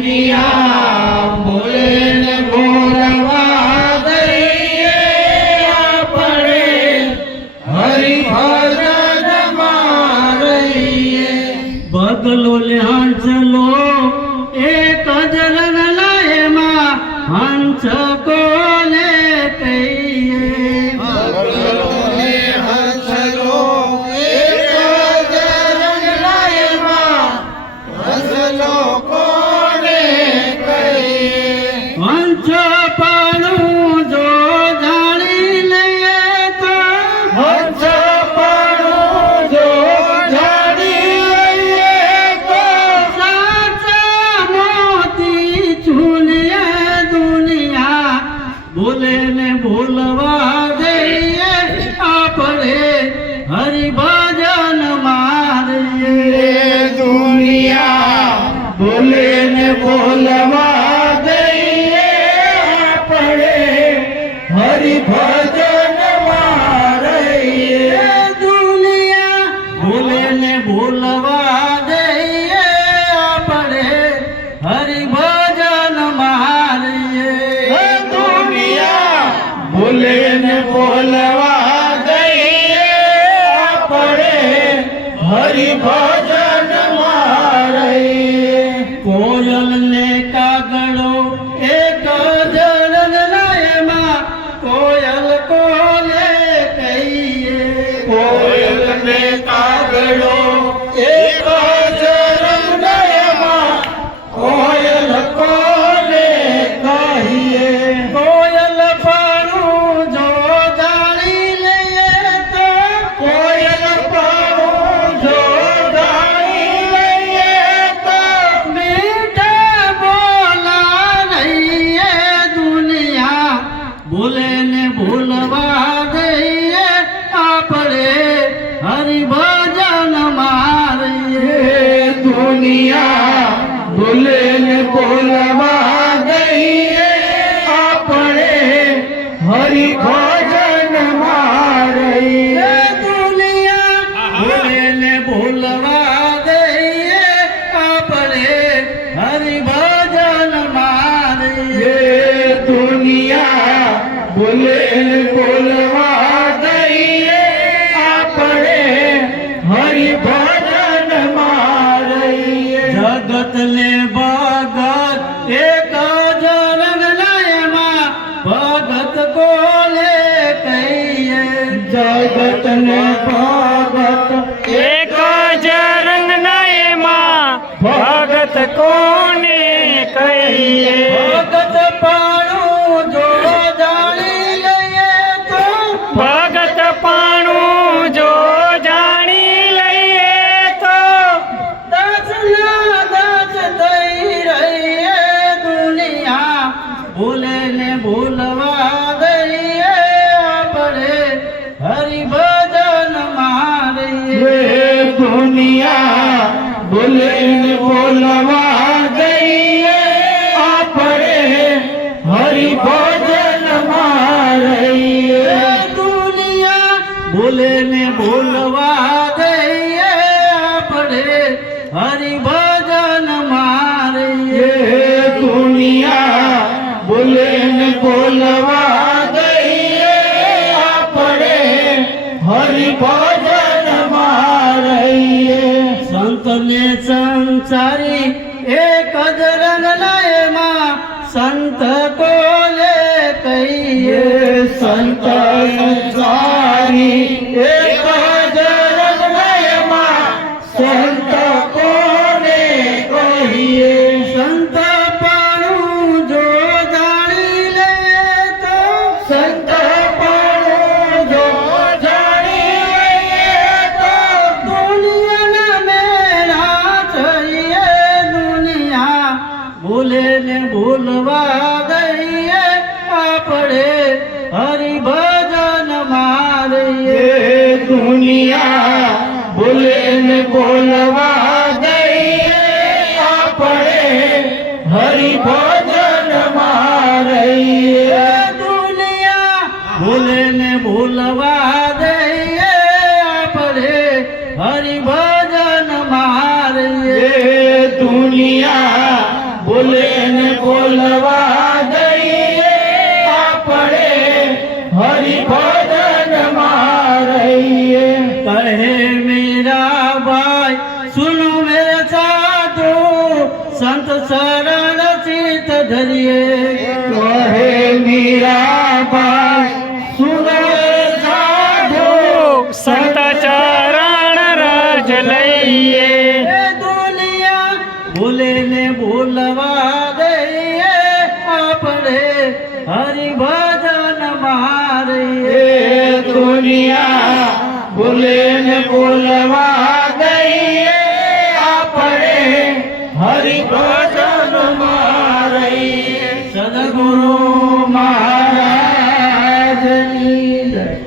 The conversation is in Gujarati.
દુનિયા બોલે ને ગોરવા દઈએ આપણે. હરિભજન મારઈએ બગલો લે, હંસલો, એક જલન લયમાં હંસ કો ભૂલે ને બોલવા દઈએ આપણે, હરિભજન મારે કોયલ ને કાગળો એક જળન એમાં કોયલ કોને કહીએ? કોયલ ને કાગડો ભૂલવા ગઈએ આપણે જગત ને ભગત. એક જ રંગના એમાં ભગત કોને કહીએ? દુનિયા બોલે બોલવા ગઈએ આપણે હરિભોજન મારઈએ દુનિયા બોલે ને બોલવા ગઈએ આપણે હરિભોજન મારઈએ દુનિયા બોલે ને બોલવા ગઈએ આપણે હરિભોજન સંત ને સંસારી એક જ લયમાં સંત કોલે કહીએ સંત સંસારી એક હરી ભોજન મારૈયે દુનિયા ભૂલે ને ભૂલવા દઈએ આપણે. હરી ભજન મારૈયે દુનિયા ભૂલે ને ભૂલવા સંત ચરણ રજ લઈએ દુનિયા ભૂલે ને ભૂલવા દઈએ આપણે હરિભજન મારીએ દુનિયા બોલે ને બોલવા દઈએ આપણે હરિ ભજન